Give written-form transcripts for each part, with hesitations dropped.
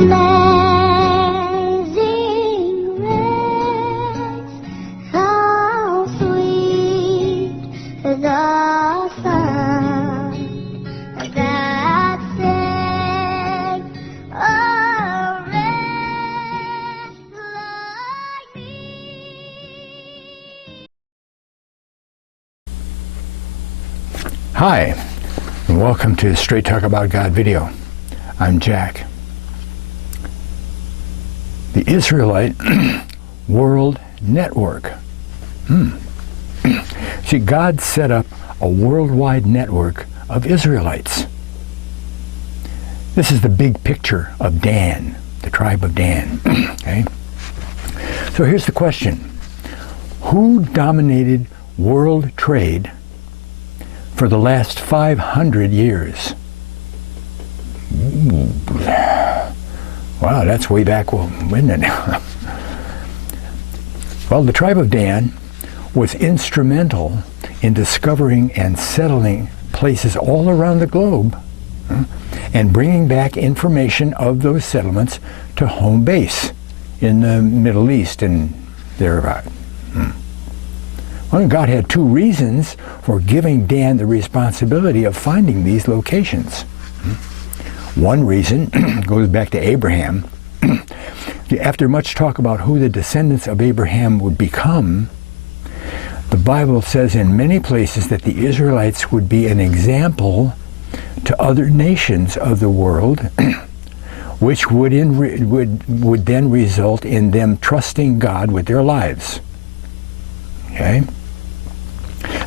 Amazing grace, how sweet the sound that saved a wretch like me. Hi, and welcome to Straight Talk About God video. I'm Jack. The Israelite World Network. See, God set up a worldwide network of Israelites. This is the big picture of Dan, the tribe of Dan. Okay? So here's the question. Who dominated world trade for the last 500 years? Ooh. Wow, that's way back, isn't it? Well, the tribe of Dan was instrumental in discovering and settling places all around the globe and bringing back information of those settlements to home base in the Middle East and thereabout. Well, God had two reasons for giving Dan the responsibility of finding these locations. One reason goes back to Abraham. After much talk about who the descendants of Abraham would become, the Bible says in many places that the Israelites would be an example to other nations of the world, which would then result in them trusting God with their lives. Okay?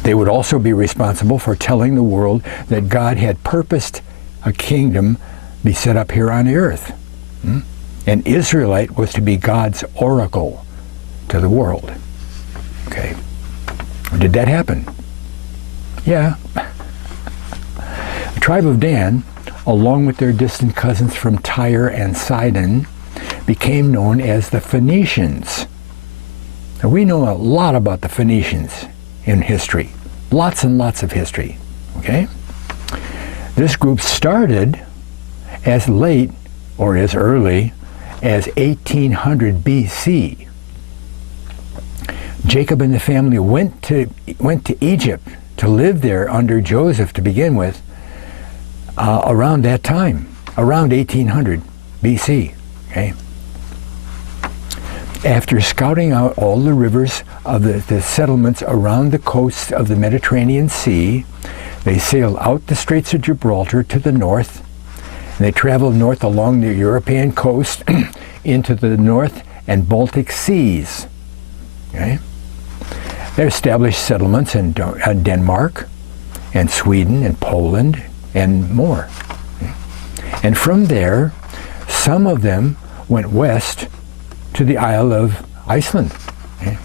They would also be responsible for telling the world that God had purposed a kingdom be set up here on the earth. An Israelite was to be God's oracle to the world. Okay. Did that happen? Yeah. The tribe of Dan, along with their distant cousins from Tyre and Sidon, became known as the Phoenicians. Now, we know a lot about the Phoenicians in history. Lots and lots of history. Okay? This group started as late or as early as 1800 BC. Jacob and the family went to Egypt to live there under Joseph to begin with around that time, around 1800 BC. Okay? After scouting out all the rivers of the settlements around the coast of the Mediterranean Sea, they sailed out the Straits of Gibraltar to the north. And they traveled north along the European coast into the North and Baltic Seas. Okay? They established settlements in Denmark and Sweden and Poland and more. And from there, some of them went west to the Isle of Iceland. Okay?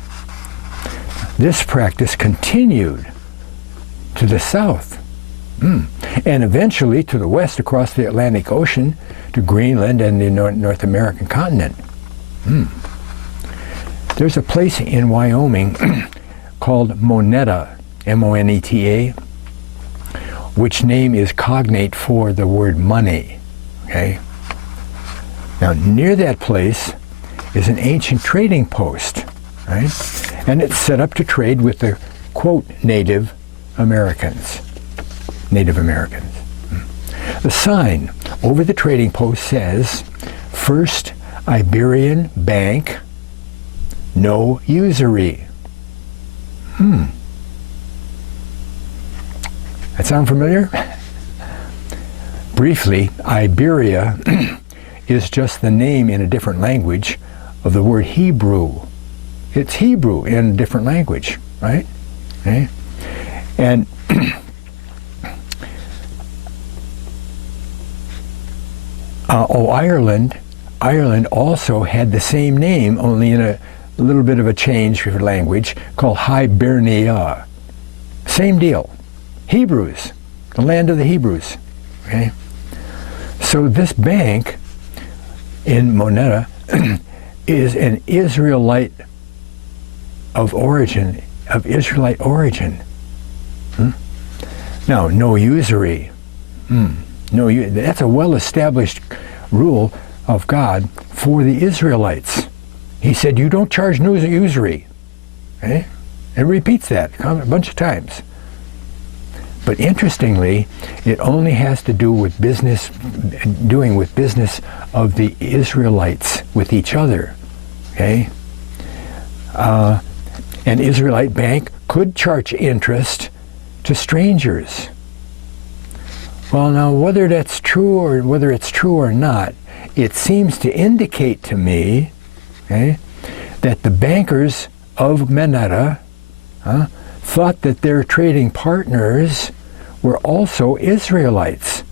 This practice continued to the south. And eventually to the west across the Atlantic Ocean to Greenland and the North American continent. There's a place in Wyoming called Moneta, M-O-N-E-T-A, which name is cognate for the word money. Okay? Now, near that place is an ancient trading post, right? And it's set up to trade with the, quote, Native Americans. The sign over the trading post says, First Iberian Bank, no usury. That sound familiar? Briefly, Iberia is just the name in a different language of the word Hebrew. It's Hebrew in a different language, right? Okay? And Ireland also had the same name, only in a little bit of a change for language, called Hibernia. Same deal. Hebrews, the land of the Hebrews. Okay? So this bank in Moneta is an Israelite of origin, of Israelite origin. Now, no usury. That's a well-established rule of God for the Israelites. He said, you don't charge no usury. Okay? It repeats that a bunch of times. But interestingly, it only has to do with business, doing with business of the Israelites with each other. Okay? An Israelite bank could charge interest to strangers. Well, now, whether that's true or whether it's true or not, it seems to indicate to me, okay, that the bankers of Menada thought that their trading partners were also Israelites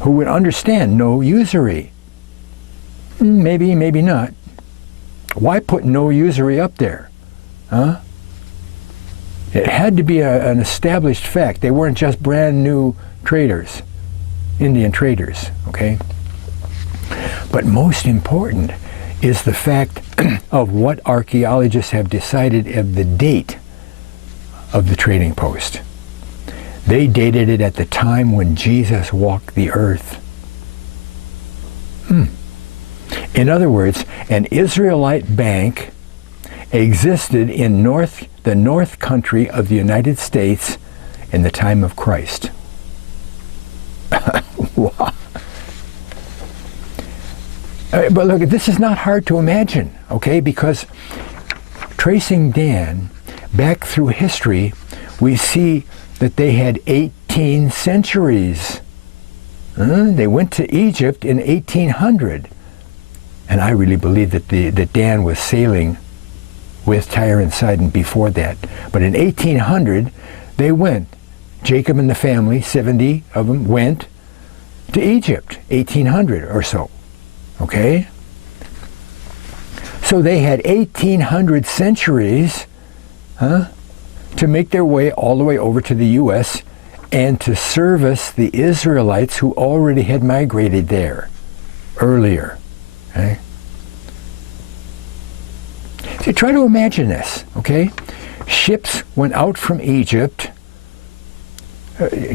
who would understand no usury. Maybe, maybe not. Why put no usury up there? Huh? It had to be an established fact. They weren't just brand new traders, Indian traders, okay? But most important is the fact of what archaeologists have decided of the date of the trading post. They dated it at the time when Jesus walked the earth. In other words, an Israelite bank existed in the north country of the United States in the time of Christ. Wow. But look, this is not hard to imagine, okay? Because tracing Dan back through history, we see that they had 18 centuries. They went to Egypt in 1800. And I really believe that Dan was sailing with Tyre and Sidon before that. But in 1800, they went. Jacob and the family, 70 of them, went to Egypt, 1800 or so. Okay? So they had 1800 centuries to make their way all the way over to the U.S. and to service the Israelites who already had migrated there earlier. Okay? So try to imagine this, okay? Ships went out from Egypt.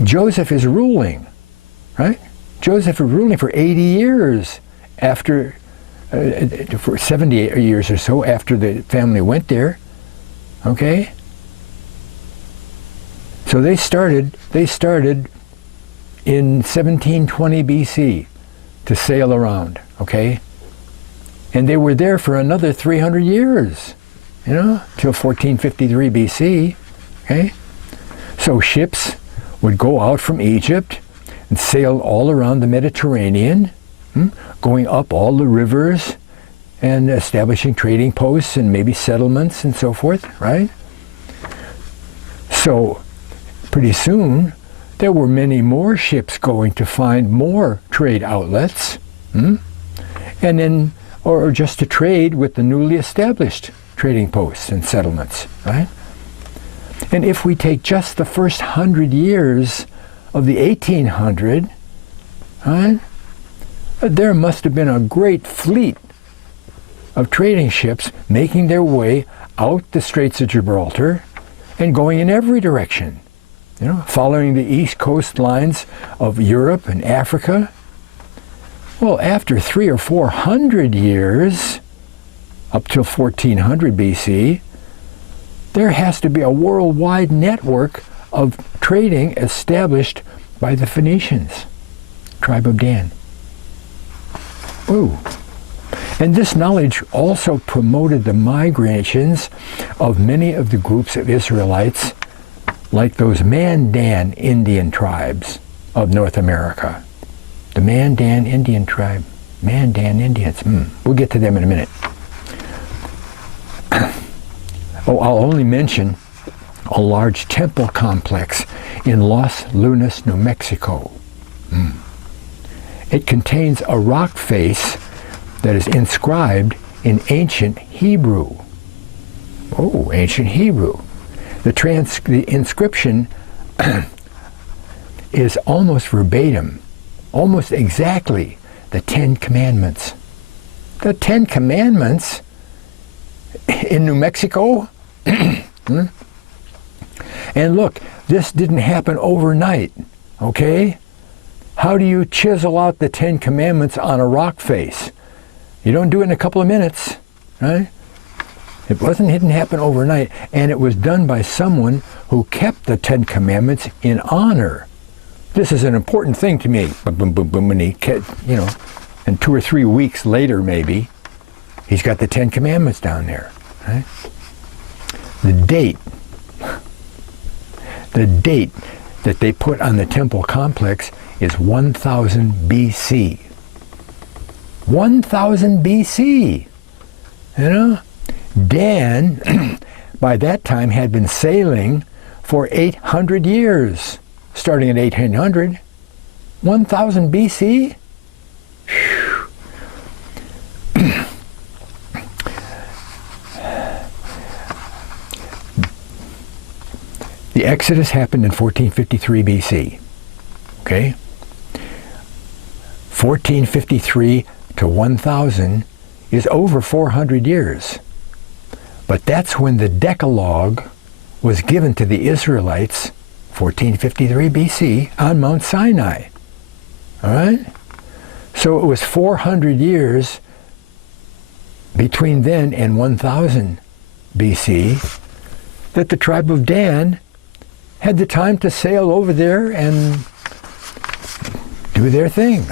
Joseph is ruling, right? Joseph is ruling for 80 years after, for 70 years or so after the family went there, okay? So they started in 1720 BC to sail around, okay? And they were there for another 300 years, you know, till 1453 BC, okay? So ships would go out from Egypt and sail all around the Mediterranean, going up all the rivers and establishing trading posts and maybe settlements and so forth, right? So pretty soon there were many more ships going to find more trade outlets, and then, or just to trade with the newly established trading posts and settlements, right? And if we take just the first 100 years of the 1800, right, there must have been a great fleet of trading ships making their way out the Straits of Gibraltar and going in every direction, you know, following the east coast lines of Europe and Africa. Well, after 300 or 400 years, up till 1400 BC, there has to be a worldwide network of trading established by the Phoenicians, tribe of Dan. Ooh. And this knowledge also promoted the migrations of many of the groups of Israelites, like those Mandan Indian tribes of North America. The Mandan Indian tribe. Mandan Indians. We'll get to them in a minute. Oh, I'll only mention a large temple complex in Los Lunas, New Mexico. It contains a rock face that is inscribed in ancient Hebrew. Oh, ancient Hebrew. The inscription is almost verbatim, almost exactly the 10 Commandments. The 10 Commandments in New Mexico? And look, this didn't happen overnight, okay? How do you chisel out the 10 Commandments on a rock face? You don't do it in a couple of minutes, right? It didn't happen overnight, and it was done by someone who kept the 10 Commandments in honor. This is an important thing to me. Boom, boom, boom, boom, and he, and 2 or 3 weeks later, maybe, he's got the 10 Commandments down there, right? The date that they put on the temple complex is 1000 BC. 1000 BC, you know? Dan, by that time, had been sailing for 800 years, starting at 1800. 1000 BC? The Exodus happened in 1453 BC, okay? 1453 to 1000 is over 400 years. But that's when the Decalogue was given to the Israelites, 1453 BC, on Mount Sinai. All right? So it was 400 years between then and 1000 BC that the tribe of Dan had the time to sail over there and do their thing,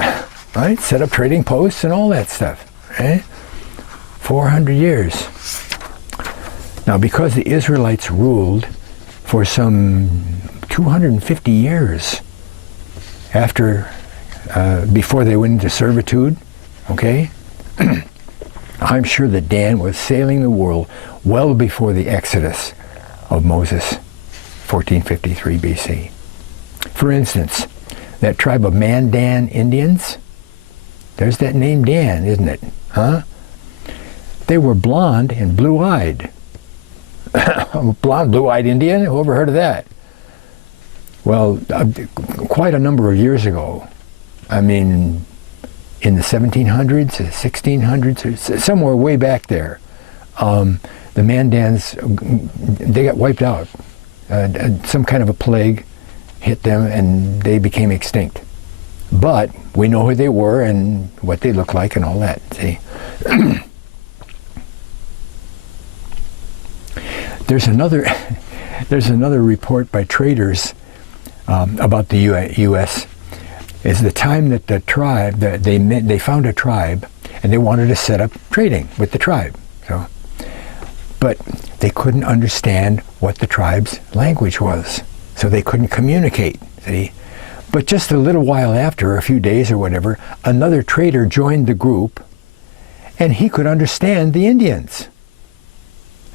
right? Set up trading posts and all that stuff, right? 400 years. Now, because the Israelites ruled for some 250 years before they went into servitude, okay, I'm sure that Dan was sailing the world well before the Exodus of Moses, 1453 BC. For instance, that tribe of Mandan Indians, there's that name Dan, isn't it? Huh? They were blonde and blue-eyed. Blonde, blue-eyed Indian? Who ever heard of that? Well, quite a number of years ago, I mean, in the 1700s, 1600s, somewhere way back there, the Mandans, they got wiped out. Some kind of a plague hit them and they became extinct. But we know who they were and what they looked like and all that, see? There's another report by traders about the U.S. Is the time that the tribe, that they found a tribe and they wanted to set up trading with the tribe. So, but they couldn't understand what the tribe's language was, so they couldn't communicate, see? But just a little while after, a few days or whatever, another trader joined the group and he could understand the Indians.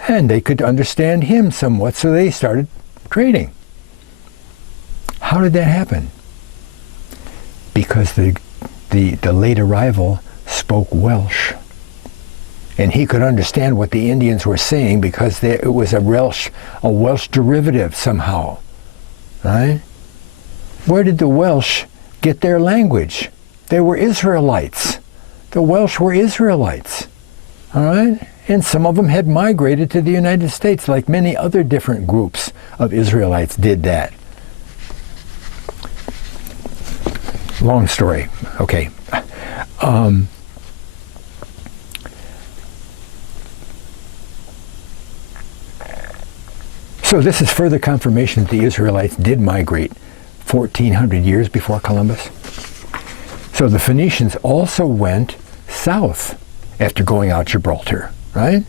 And they could understand him somewhat, so they started trading. How did that happen? Because the late arrival spoke Welsh. And he could understand what the Indians were saying because it was a Welsh derivative somehow. Right? Where did the Welsh get their language? They were Israelites. The Welsh were Israelites. All right? And some of them had migrated to the United States, like many other different groups of Israelites did that. Long story. Okay. So this is further confirmation that the Israelites did migrate 1,400 years before Columbus. So the Phoenicians also went south after going out Gibraltar, right?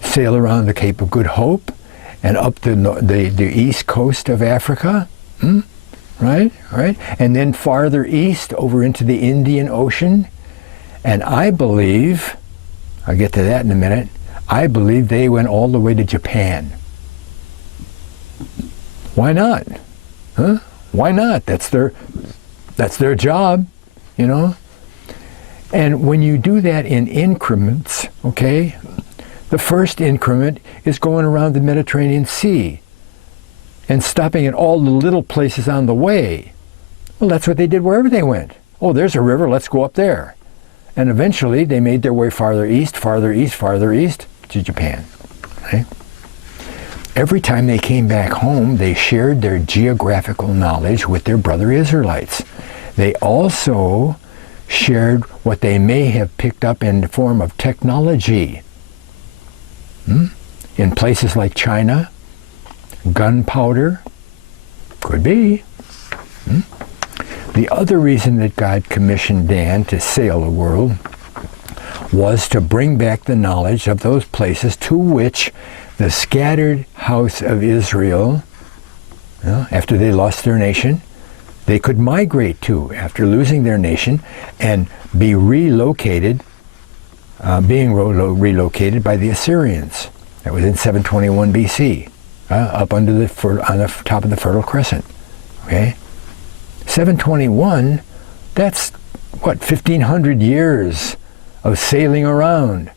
Sail around the Cape of Good Hope and up the east coast of Africa, right? And then farther east over into the Indian Ocean. And I believe, I'll get to that in a minute, I believe they went all the way to Japan. Why not? Huh? Why not? That's their job, you know? And when you do that in increments, okay, the first increment is going around the Mediterranean Sea and stopping at all the little places on the way. Well, that's what they did wherever they went. Oh, there's a river, let's go up there. And eventually they made their way farther east to Japan. Okay? Every time they came back home, they shared their geographical knowledge with their brother Israelites. They also shared what they may have picked up in the form of technology. In places like China, gunpowder, could be. The other reason that God commissioned Dan to sail the world was to bring back the knowledge of those places to which the scattered house of Israel, after they lost their nation, they could migrate to after losing their nation and be relocated, relocated by the Assyrians. That was in 721 BC, up under on the top of the Fertile Crescent. Okay, 721. That's what, 1,500 years of sailing around,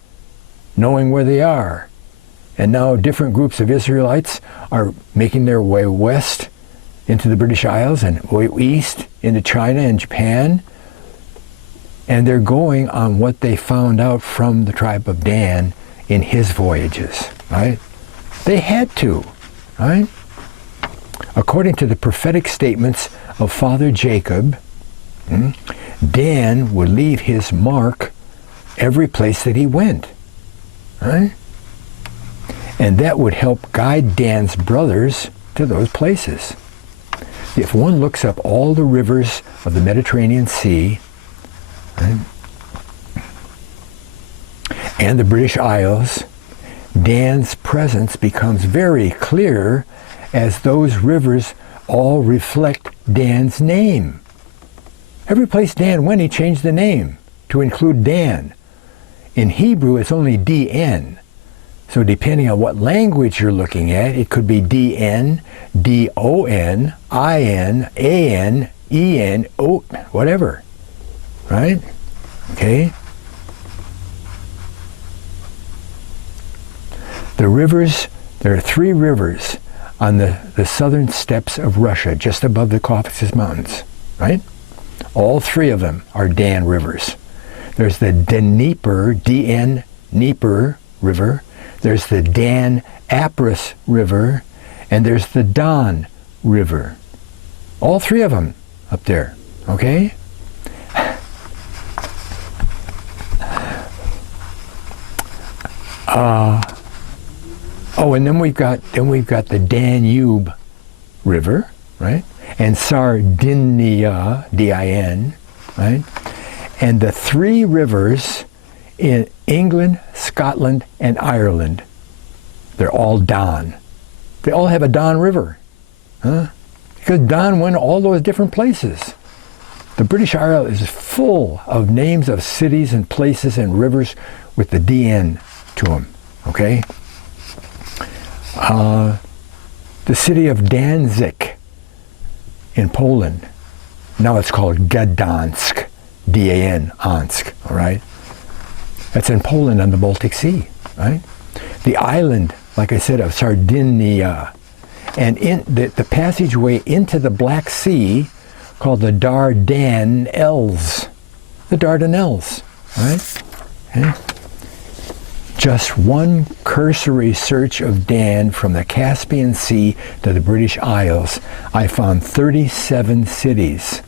knowing where they are. And now different groups of Israelites are making their way west into the British Isles and way east into China and Japan. And they're going on what they found out from the tribe of Dan in his voyages, right? They had to, right? According to the prophetic statements of Father Jacob, Dan would leave his mark every place that he went, right? And that would help guide Dan's brothers to those places. If one looks up all the rivers of the Mediterranean Sea, right, and the British Isles, Dan's presence becomes very clear as those rivers all reflect Dan's name. Every place Dan went, he changed the name to include Dan. In Hebrew, it's only DN. So depending on what language you're looking at, it could be DN, DON, IN, AN, EN, O, whatever, right? Okay? The rivers, there are 3 rivers on the southern steppes of Russia, just above the Caucasus Mountains, right? All 3 of them are Dan rivers. There's the Dnieper, DN, Dnieper River. There's the Dan Apris River, and there's the Don River. All 3 of them up there, okay? And then we've got the Danube River, right? And Sardinia, D-I-N, right? And the 3 rivers in England, Scotland, and Ireland, they're all Don. They all have a Don River, because Don went all those different places. The British Isles is full of names of cities and places and rivers with the DN to them, okay? The city of Danzig in Poland, now it's called Gdansk, D-A-N, Ansk, all right? That's in Poland on the Baltic Sea, right? The island, like I said, of Sardinia, and in the passageway into the Black Sea called the Dardanelles. The Dardanelles, right? Okay. Just one cursory search of Dan from the Caspian Sea to the British Isles, I found 37 cities,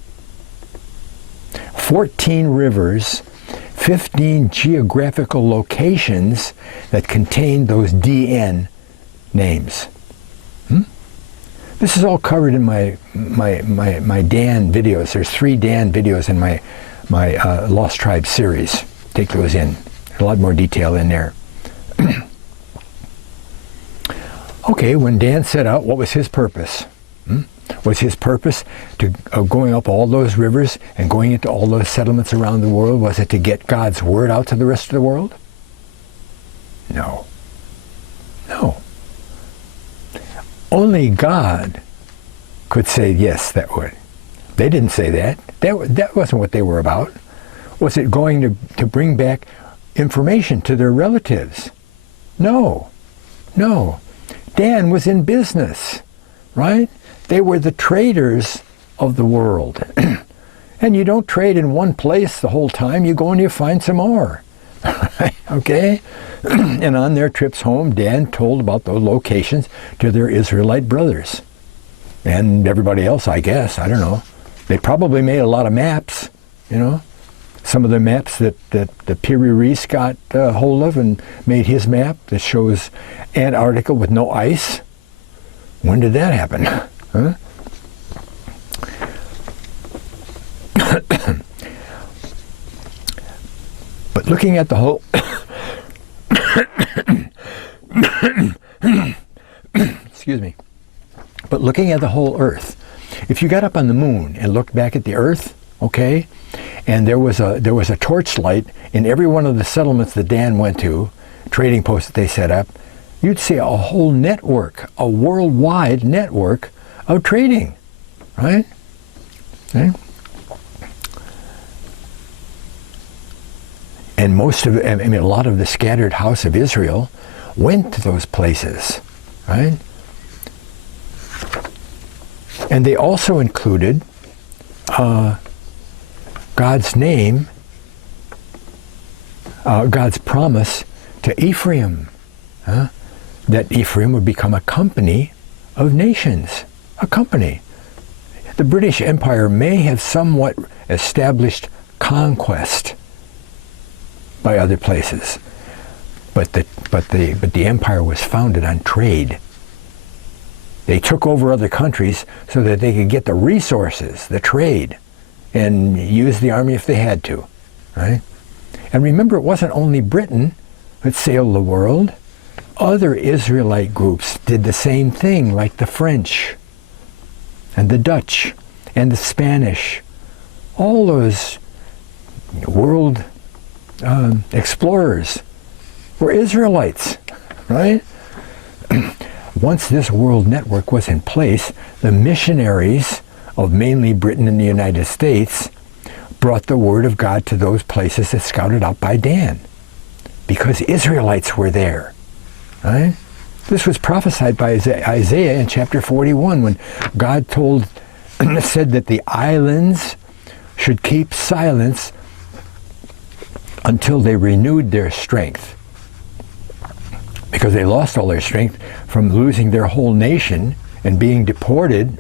14 rivers, 15 geographical locations that contain those DN names. This is all covered in my Dan videos. There's 3 Dan videos in my Lost Tribe series. Take those in. There's a lot more detail in there. Okay, when Dan set out, what was his purpose? Was his purpose of going up all those rivers and going into all those settlements around the world, was it to get God's word out to the rest of the world? No. No. Only God could say, yes, that would. They didn't say that. That wasn't what they were about. Was it going to bring back information to their relatives? No. No. Dan was in business, right? They were the traders of the world. And you don't trade in one place the whole time. You go and you find some more. Okay? And on their trips home, Dan told about those locations to their Israelite brothers. And everybody else, I guess. I don't know. They probably made a lot of maps, you know. Some of the maps that Piri Reis got hold of and made his map that shows Antarctica with no ice. When did that happen? Huh? But looking at the whole excuse me. But looking at the whole Earth, if you got up on the moon and looked back at the Earth, okay, and there was a torchlight in every one of the settlements that Dan went to, trading posts that they set up, you'd see a whole network, a worldwide network of trading, right? Okay. And a lot of the scattered house of Israel went to those places, right? And they also included God's name, God's promise to Ephraim, that Ephraim would become a company of nations, a company. The British Empire may have somewhat established conquest by other places, but the empire was founded on trade. They took over other countries so that they could get the resources, the trade, and use the army if they had to, right? And remember, it wasn't only Britain that sailed the world. Other Israelite groups did the same thing, like the French and the Dutch and the Spanish. All those world explorers were Israelites, right? Once this world network was in place, the missionaries of mainly Britain and the United States brought the word of God to those places that scouted out by Dan, because Israelites were there, right? This was prophesied by Isaiah in chapter 41 when God said that the islands should keep silence until they renewed their strength, because they lost all their strength from losing their whole nation and being deported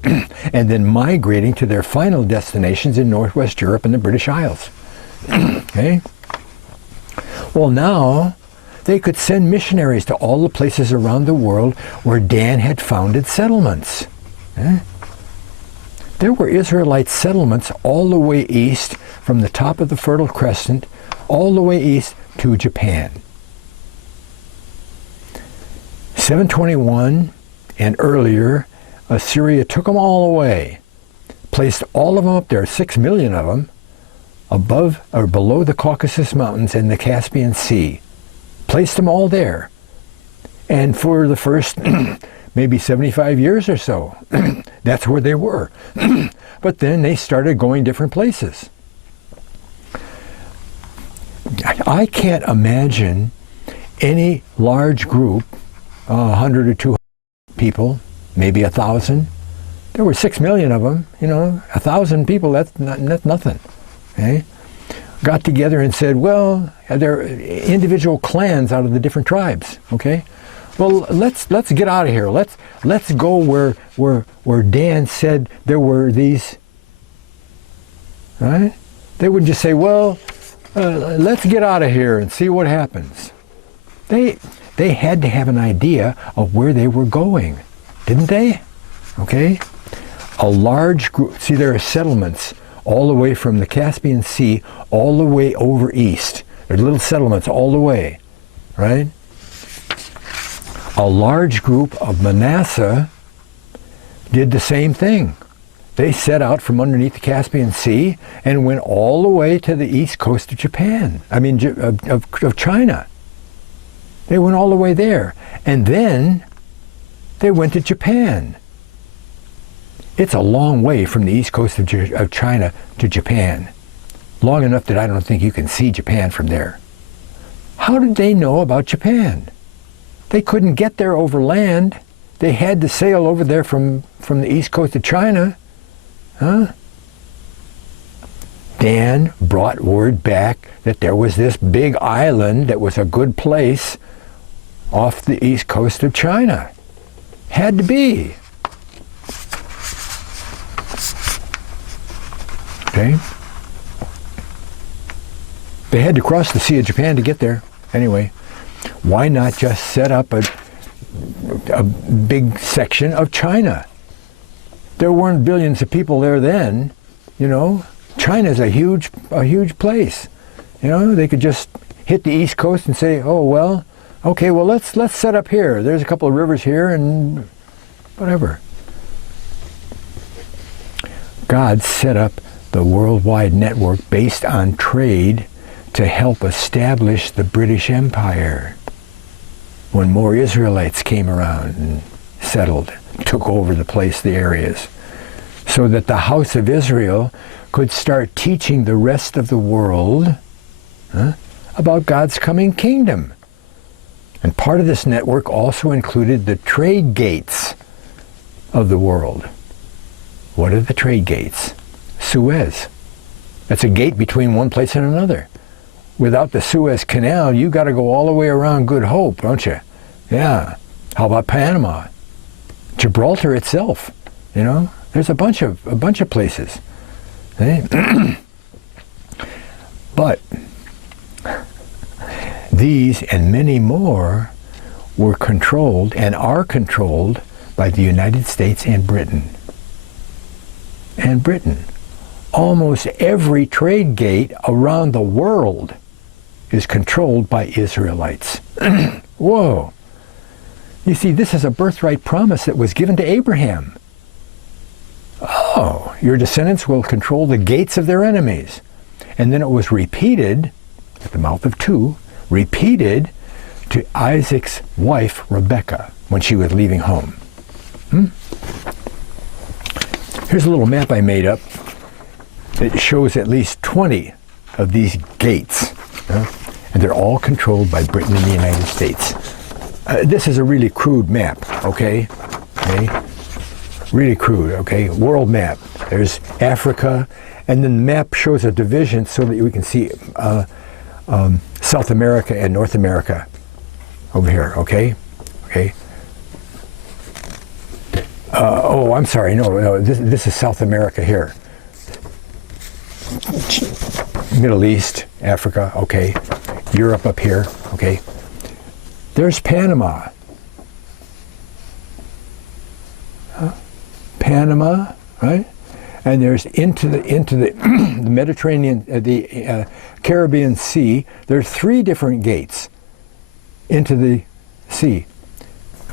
and then migrating to their final destinations in Northwest Europe and the British Isles. Okay? Well, now they could send missionaries to all the places around the world where Dan had founded settlements. There were Israelite settlements all the way east from the top of the Fertile Crescent all the way east to Japan. 721 and earlier, Assyria took them all away, placed all of them up there, 6 million of them, above or below the Caucasus Mountains and the Caspian Sea. Placed them all there. And for the first maybe 75 years or so, that's where they were. But then they started going different places. I can't imagine any large group, 100 or 200 people, maybe 1,000. There were 6 million of them, 1,000 people, that's nothing. Okay? Got together and said, well, they're individual clans out of the different tribes, okay? Well, let's get out of here. Let's go where Dan said there were these, right? They would just say, well, let's get out of here and see what happens. They had to have an idea of where they were going, didn't they? Okay? A large group, see, there are settlements all the way from the Caspian Sea all the way over east. There are little settlements all the way, right? A large group of Manasseh did the same thing. They set out from underneath the Caspian Sea and went all the way to the east coast of Japan. Of China. They went all the way there. And then they went to Japan. It's a long way from the east coast of China to Japan. Long enough that I don't think you can see Japan from there. How did they know about Japan? They couldn't get there over land. They had to sail over there from the east coast of China. Dan brought word back that there was this big island that was a good place off the east coast of China. Had to be. Okay? They had to cross the Sea of Japan to get there. Anyway, why not just set up a big section of China? There weren't billions of people there then, you know. China's a huge place. You know, they could just hit the East Coast and say, oh, well, okay, well, let's set up here. There's a couple of rivers here and whatever. God set up the worldwide network based on trade to help establish the British Empire. When more Israelites came around and settled, took over the place, the areas, so that the house of Israel could start teaching the rest of the world about God's coming kingdom. And part of this network also included the trade gates of the world. What are the trade gates? Suez. That's a gate between one place and another. Without the Suez Canal, you got to go all the way around Good Hope, don't you? Yeah. How about Panama? Gibraltar itself, you know? There's a bunch of places. But these and many more were controlled and are controlled by the United States and Britain. Almost every trade gate around the world is controlled by Israelites. Whoa. You see, this is a birthright promise that was given to Abraham. Oh, your descendants will control the gates of their enemies. And then it was repeated, at the mouth of two, repeated to Isaac's wife, Rebekah, when she was leaving home. Here's a little map I made up that shows at least 20 of these gates. And they're all controlled by Britain and the United States. This is a really crude map, okay? Really crude, okay? World map. There's Africa, and then the map shows a division so that we can see South America and North America over here, okay? Okay. Oh, I'm sorry, no, this is South America here. Middle East, Africa, okay. Europe up here, okay. There's Panama. Panama, right? And there's into the the Mediterranean, the Caribbean Sea. There's 3 different gates into the sea.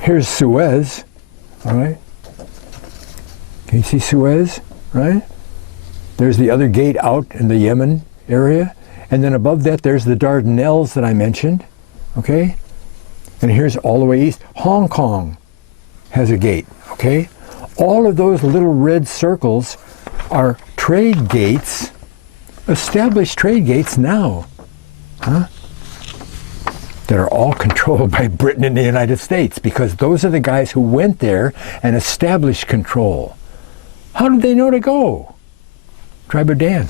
Here's Suez, all right? Can you see Suez, right? There's the other gate out in the Yemen area. And then above that, there's the Dardanelles that I mentioned, okay? And here's all the way east. Hong Kong has a gate, okay? All of those little red circles are trade gates, established trade gates now, that are all controlled by Britain and the United States, because those are the guys who went there and established control. How did they know to go? Tribe of Dan.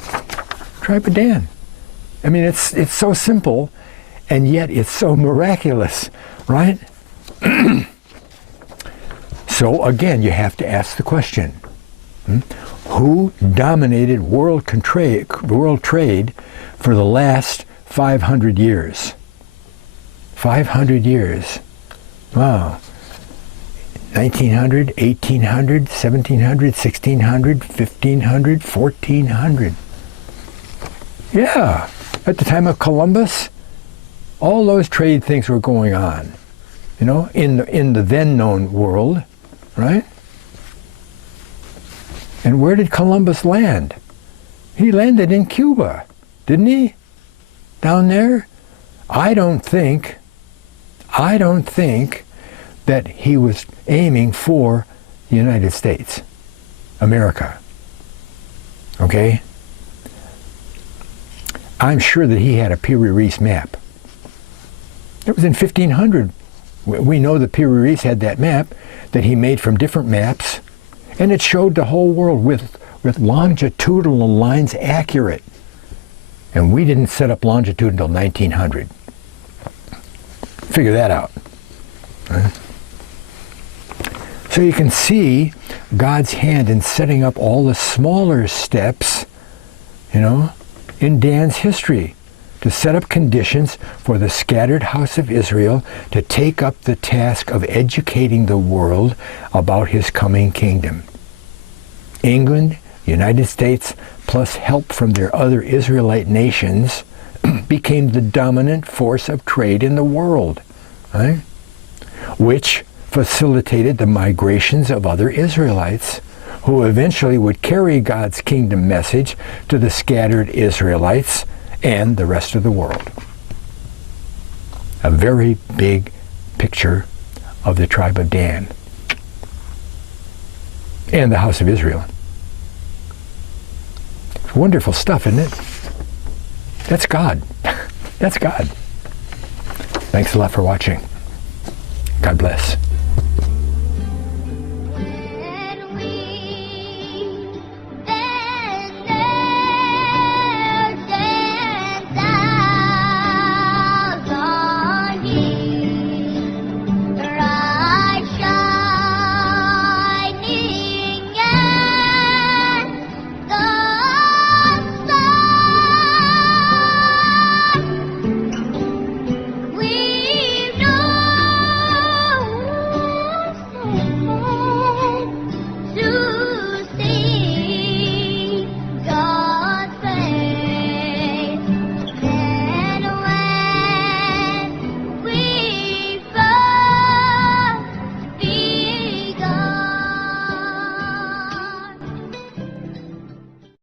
Tribe of Dan. I mean, it's so simple, and yet it's so miraculous, right? So again, you have to ask the question, who dominated world trade for the last 500 years? 500 years. Wow. 1900, 1800, 1700, 1600, 1500, 1400. Yeah. At the time of Columbus, all those trade things were going on, you know, in the then known world, right? And where did Columbus land? He landed in Cuba, didn't he? Down there? I don't think that he was aiming for the United States, America. Okay? I'm sure that he had a Piri-Reis map. It was in 1500. We know that Piri-Reis had that map that he made from different maps, and it showed the whole world with longitudinal lines accurate. And we didn't set up longitude until 1900. Figure that out. Right? So you can see God's hand in setting up all the smaller steps in Dan's history, to set up conditions for the scattered house of Israel to take up the task of educating the world about his coming kingdom. England, United States, plus help from their other Israelite nations, became the dominant force of trade in the world, right? Which facilitated the migrations of other Israelites, who eventually would carry God's kingdom message to the scattered Israelites and the rest of the world. A very big picture of the tribe of Dan and the house of Israel. It's wonderful stuff, isn't it? That's God. That's God. Thanks a lot for watching. God bless.